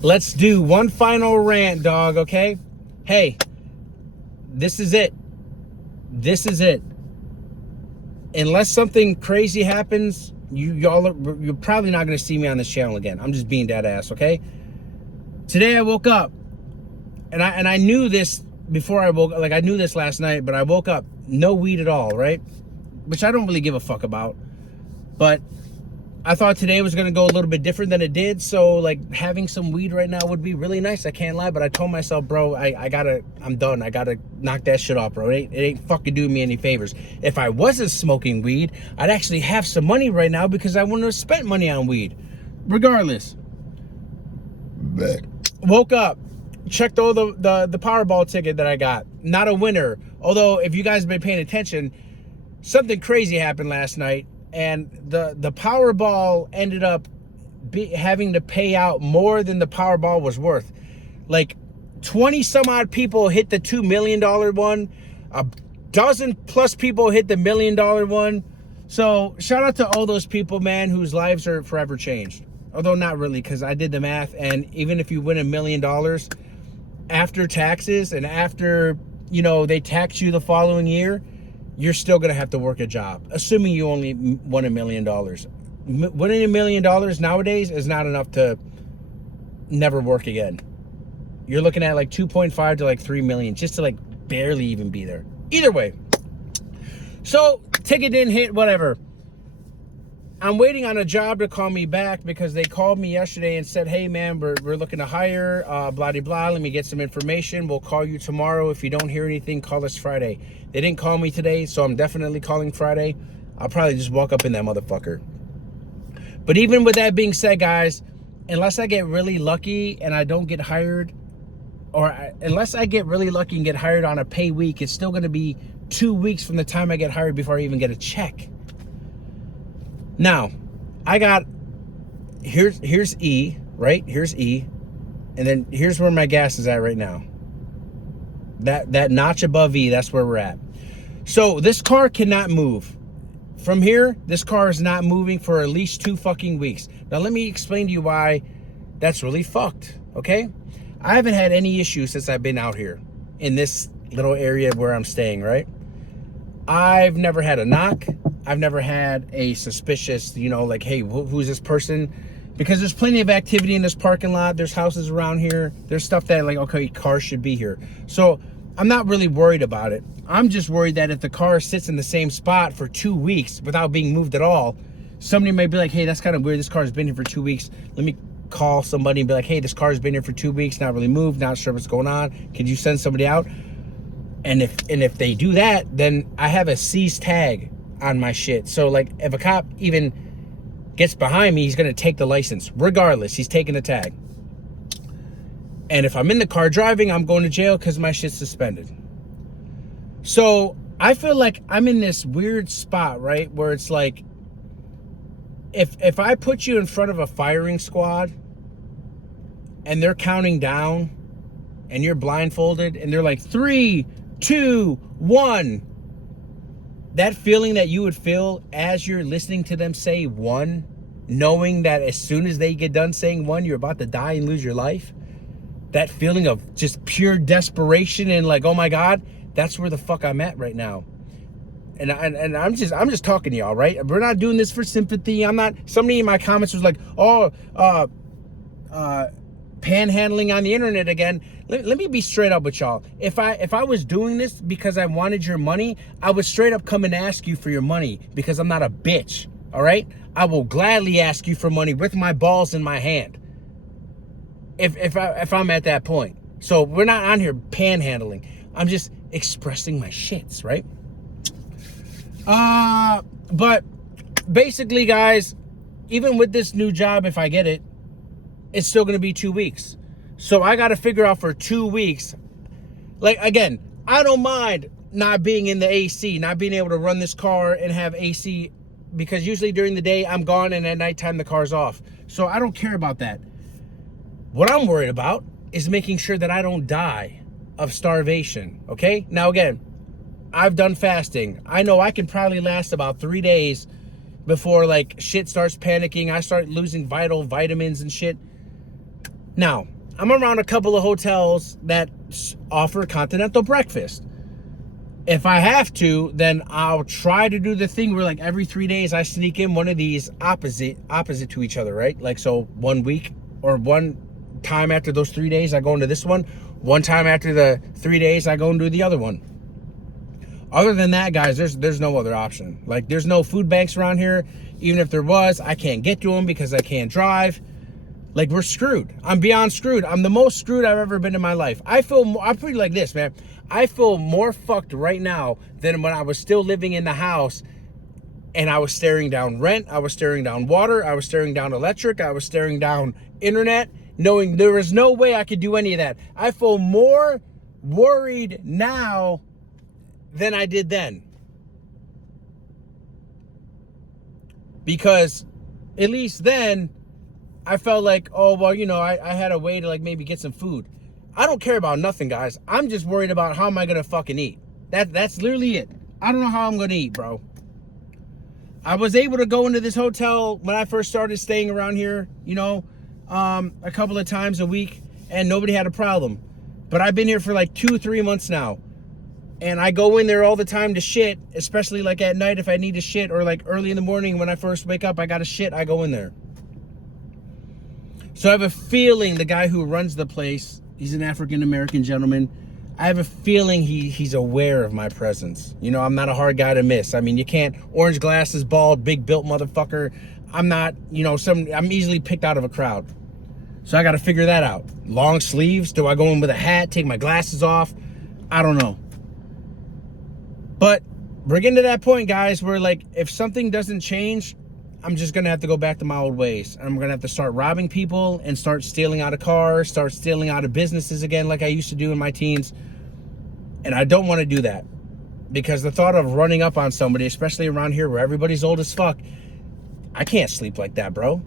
Let's do one final rant, dog, okay? Hey, this is it. This is it. Unless something crazy happens, you're probably not going to see me on this channel again. I'm just being dead ass, okay? Today I woke up, and I knew this before I woke up. Like, I knew this last night, but I woke up, no weed at all, right? Which I don't really give a fuck about. But I thought today was going to go a little bit different than it did. So, like, having some weed right now would be really nice. I can't lie. But I told myself, bro, I'm done. I got to knock that shit off, bro. It ain't fucking doing me any favors. If I wasn't smoking weed, I'd actually have some money right now because I wouldn't have spent money on weed. Regardless. Woke up. Checked all the Powerball ticket that I got. Not a winner. Although, if you guys have been paying attention, something crazy happened last night. And the Powerball ended up having to pay out more than the Powerball was worth. Like 20 some odd people hit the $2 million one. A dozen plus people hit the $1 million one. So shout out to all those people, man, whose lives are forever changed. Although not really, because I did the math. And even if you win $1 million after taxes and after, you know, they tax you the following year, you're still going to have to work a job, assuming you only won $1 million. Winning $1 million nowadays is not enough to never work again. You're looking at like 2.5 to like 3 million just to like barely even be there. Either way. So ticket didn't hit, whatever. I'm waiting on a job to call me back because they called me yesterday and said, hey, man, we're looking to hire, blah, blah, blah. Let me get some information. We'll call you tomorrow. If you don't hear anything, call us Friday. They didn't call me today, so I'm definitely calling Friday. I'll probably just walk up in that motherfucker. But even with that being said, guys, unless I get really lucky and I don't get hired, unless I get really lucky and get hired on a pay week, it's still going to be 2 weeks from the time I get hired before I even get a check. Now, I got, here's E, right? Here's E. And then here's where my gas is at right now. That notch above E, that's where we're at. So this car cannot move. From here, this car is not moving for at least 2 fucking weeks. Now, let me explain to you why that's really fucked, okay? I haven't had any issues since I've been out here in this little area where I'm staying, right? I've never had a knock. I've never had a suspicious, you know, like, hey, who's this person? Because there's plenty of activity in this parking lot. There's houses around here. There's stuff that, like, okay, cars should be here. So I'm not really worried about it. I'm just worried that if the car sits in the same spot for 2 weeks without being moved at all, somebody may be like, hey, that's kind of weird. This car's been here for 2 weeks. Let me call somebody and be like, hey, this car's been here for 2 weeks, not really moved, not sure what's going on. Could you send somebody out? And if they do that, then I have a seize tag on my shit. So, like, if a cop even gets behind me, he's going to take the license. Regardless, he's taking the tag. And if I'm in the car driving, I'm going to jail because my shit's suspended. So I feel like I'm in this weird spot, right? Where it's like, if I put you in front of a firing squad and they're counting down and you're blindfolded and they're like 3, 2, 1, that feeling that you would feel as you're listening to them say 1, knowing that as soon as they get done saying 1, you're about to die and lose your life. That feeling of just pure desperation and like, oh my God, that's where the fuck I'm at right now. And I'm just talking to y'all, right? We're not doing this for sympathy. I'm not. Somebody in my comments was like, oh, panhandling on the internet again. Let me be straight up with y'all. If I was doing this because I wanted your money, I would straight up come and ask you for your money because I'm not a bitch. All right? I will gladly ask you for money with my balls in my hand. If I'm at that point. So we're not on here panhandling. I'm just expressing my shits, right? But basically, guys, even with this new job, if I get it, it's still going to be 2 weeks. So I got to figure out for 2 weeks. Like, again, I don't mind not being in the AC, not being able to run this car and have AC, because usually during the day I'm gone and at nighttime the car's off. So I don't care about that. What I'm worried about is making sure that I don't die of starvation, okay? Now, again, I've done fasting. I know I can probably last about 3 days before, like, shit starts panicking. I start losing vitamins and shit. Now, I'm around a couple of hotels that offer continental breakfast. If I have to, then I'll try to do the thing where like every 3 days I sneak in one of these opposite to each other, right? Like, so 1 week or one time after those 3 days, I go into this one time after the 3 days, I go into the other one. Other than that, guys, there's no other option. Like, there's no food banks around here. Even if there was, I can't get to them because I can't drive. Like, we're screwed. I'm beyond screwed. I'm the most screwed I've ever been in my life. I'm pretty like this, man. I feel more fucked right now than when I was still living in the house and I was staring down rent, I was staring down water, I was staring down electric, I was staring down internet, knowing there was no way I could do any of that. I feel more worried now than I did then. Because at least then I felt like, oh, well, you know, I had a way to like maybe get some food. I don't care about nothing, guys. I'm just worried about how am I going to fucking eat. That's literally it. I don't know how I'm going to eat, bro. I was able to go into this hotel when I first started staying around here, you know, a couple of times a week, and nobody had a problem. But I've been here for like 2-3 months now. And I go in there all the time to shit, especially like at night if I need to shit, or like early in the morning when I first wake up, I got to shit, I go in there. So I have a feeling the guy who runs the place, he's an African-American gentleman. I have a feeling he's aware of my presence. You know, I'm not a hard guy to miss. I mean, you can't, orange glasses, bald, big built motherfucker. I'm not, you know, I'm easily picked out of a crowd. So I got to figure that out. Long sleeves, do I go in with a hat, take my glasses off? I don't know. But we're getting to that point, guys, where like, if something doesn't change, I'm just going to have to go back to my old ways. I'm going to have to start robbing people and start stealing out of cars, start stealing out of businesses again like I used to do in my teens. And I don't want to do that. Because the thought of running up on somebody, especially around here where everybody's old as fuck, I can't sleep like that, bro.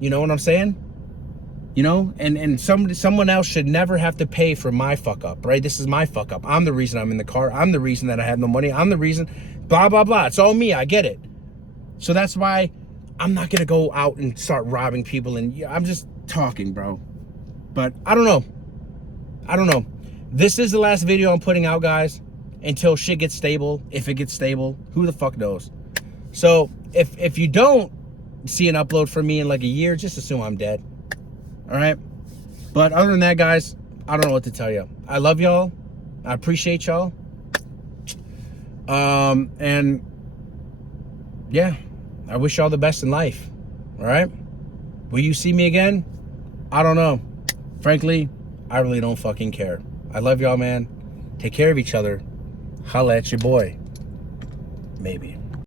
You know what I'm saying? You know? And someone else should never have to pay for my fuck up, right? This is my fuck up. I'm the reason I'm in the car. I'm the reason that I have no money. I'm the reason, blah, blah, blah. It's all me. I get it. So that's why I'm not going to go out and start robbing people. And I'm just talking, bro. But I don't know. I don't know. This is the last video I'm putting out, guys, until shit gets stable. If it gets stable, who the fuck knows? So if you don't see an upload from me in like a year, just assume I'm dead. All right? But other than that, guys, I don't know what to tell you. I love y'all. I appreciate y'all. And yeah, I wish y'all the best in life. All right? Will you see me again? I don't know. Frankly, I really don't fucking care. I love y'all, man. Take care of each other. Holla at your boy. Maybe.